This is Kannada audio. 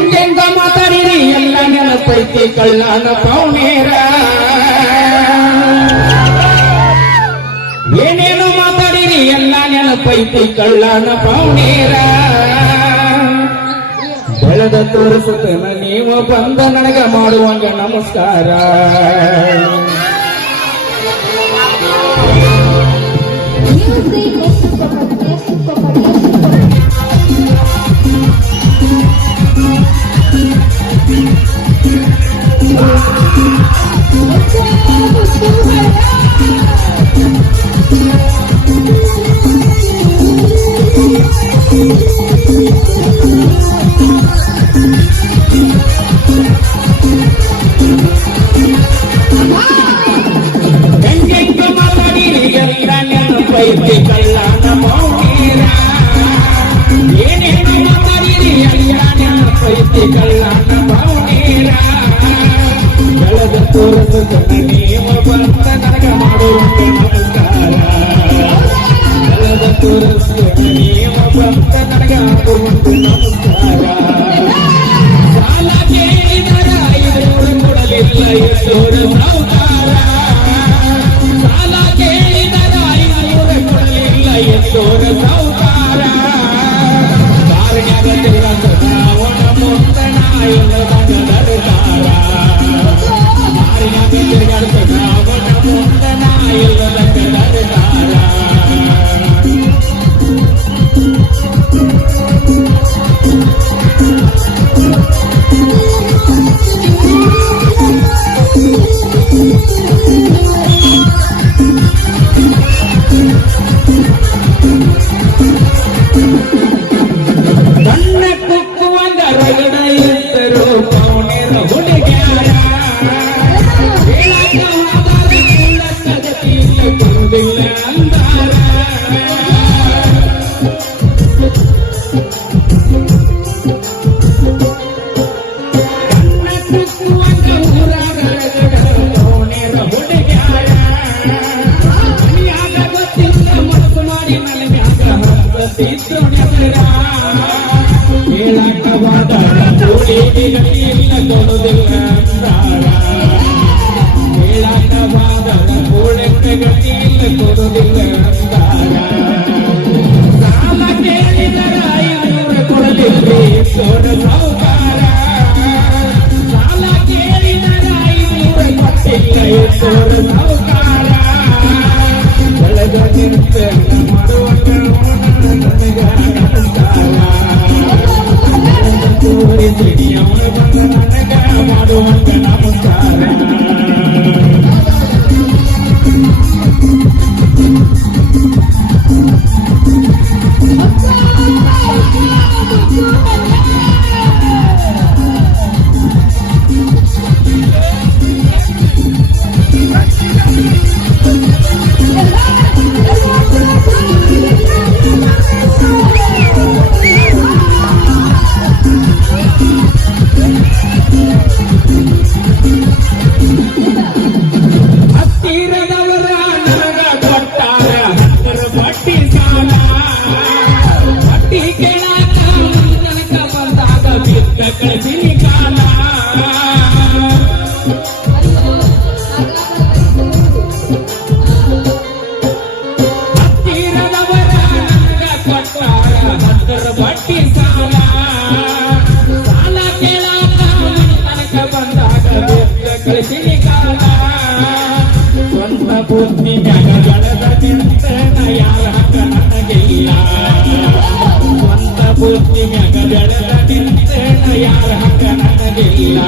ಹೆಂಗೆಂಗ ಮಾತಾಡಿರಿ ಎಲ್ಲ ನೆನಪೈತಿ ಕಳ್ಳನ ಪೌನೇರ ಏನೇನು ಮಾತಾಡಿರಿ ಎಲ್ಲ ನೆನಪೈತಿ ಕಳ್ಳನ ಪೌನೇರ ಬೆಳೆದ ತೋರಿಸುತ್ತೇನ ನೀವು ಬಂದ ನನಗ ಮಾಡುವಂಗ ನಮಸ್ಕಾರ ಪೈತಿ ಕಳ್ಳನ ಪೌನೇರ ಏನೇನು ಮಾತಾಡಿರಿ ಎಲ್ಲ ನೆನಪೈತಿ ಕಳ್ಳನ ಪೌನೇರ ಬೆಳೆದ ತೋರಿಸುತ್ತ ನೀವು ಬಂದ ನನಗ ಮಾಡುವಂತೆ ನಮಸ್ಕಾರ ಬೆಳೆದ ತೋರಿಸುತ್ತ ನೀವು ಬಂದ ನನಗ ಮಾಡುವಂತೆ ನಮಸ್ಕಾರ ಸಾಲ ಕೇಳಿದರ 500 ಕೊಡಲಿಲ್ಲ ಎಷ್ಟೋರ ಸಾವುಕಾರ ಸಾಲ ಕೇಳಿದರ 500 ಕೊಡಲಿಲ್ಲ ಎಷ್ಟೋರ ಸಾವುಕಾರ ಕಾರಣಾಗ ತಿರುಗಾಡ ಮುಂದಣ ಇಲ್ಲದಂಗ ದರ್ಕಾರ ಕಾರಣಾಗ ತಿರುಗಾಡ್ತದ ಅವನ ಮುಂದಣ ಇಲ್ಲದಂಗ ದರ್ಕಾರ ಕಣ್ಣ ಕುಕ್ಕುವಂಗ ರಗಡ ಇದ್ದರು ಪೌನೇರ ಹುಡುಗ್ಯಾರ ಬರುವುದಿಲ್ಲ ಅಂದಾರ ಕಣ್ಣ ಕುಕ್ಕುವಂಗ ಊರಾಗ ರಗಡ ಪೌನೇರ ಹುಡುಗ್ಯಾರ ಮನೆಯಾಗ ಗೊತ್ತಿಲ್ಲ ಮನಸ್ಸು ಮಾಡಿ ನನಗ್ಯಾಗ ಹತ್ತಿದ್ರು ನೆವರ ಹೇಳಕವಾದ ಕೋಳಿಗೆಗಳಿಲ್ಲ ಕೊಡುವುದಿಲ್ಲ ಅಂದಾರ ಹೇಳಕವಾದ ಕೋಳಿಗೆಗಳಿಲ್ಲ ಕೊಡುವುದಿಲ್ಲ ಅಂದಾರ ಸಾಲ ಕೇಳಿದರ 500 ಕೊಡಲಿಲ್ಲ ಎಷ್ಟೋರ ಸಾವುಕಾರ ಸಾಲ ಕೇಳಿದರ 500 ಕೊಟ್ಟಿಲ್ಲ ಎಷ್ಟೋರ ಸಾವುಕಾರ ಬೆಳೆದ ನಿಂತ ಮಾಡುವಂಗ ನನಗ ನಮಸ್ಕಾರ ತೋರಿಸಿಡಿ ಅವನು ಬಂದ ನನಗ ಮಾಡುವಂಗ ನಮಸ್ಕಾರ ಹತ್ತಿರದವರ ನನಗ ಕೊಟ್ಟಾರ 10 ಬಡ್ಡಿ ಸಾಲ ಬಡ್ಡಿ ಕೇಳಾಕ ನನಗ ಬಂದಾಗ ಬಿದ್ದ ಕಳಿಸಿನಿ ಕಾಲ ಹತ್ತಿರದವರ ನನಗ ಕೊಟ್ಟಾರ 10 ಬಡ್ಡಿ ಸಾಲ ಸಾಲ ಕೇಳಾಕ ನನಗ ಬಂದಾಗ ಬಿದ್ದ ಕಳಿಸಿನಿ ಕಾಲ ಸ್ವಂತ ಬುದ್ಧಿ ಮ್ಯಾಗ ನಿಂತ ಯಾರ ಹಂಗ ನನಗಿಲ್ಲ ಸ್ವಂತ ಬುದ್ಧಿ ಮ್ಯಾಗ ಬೆಳೆದ ನಿಂತ ಯಾರ ಹಂಗ ನನಗಿಲ್ಲ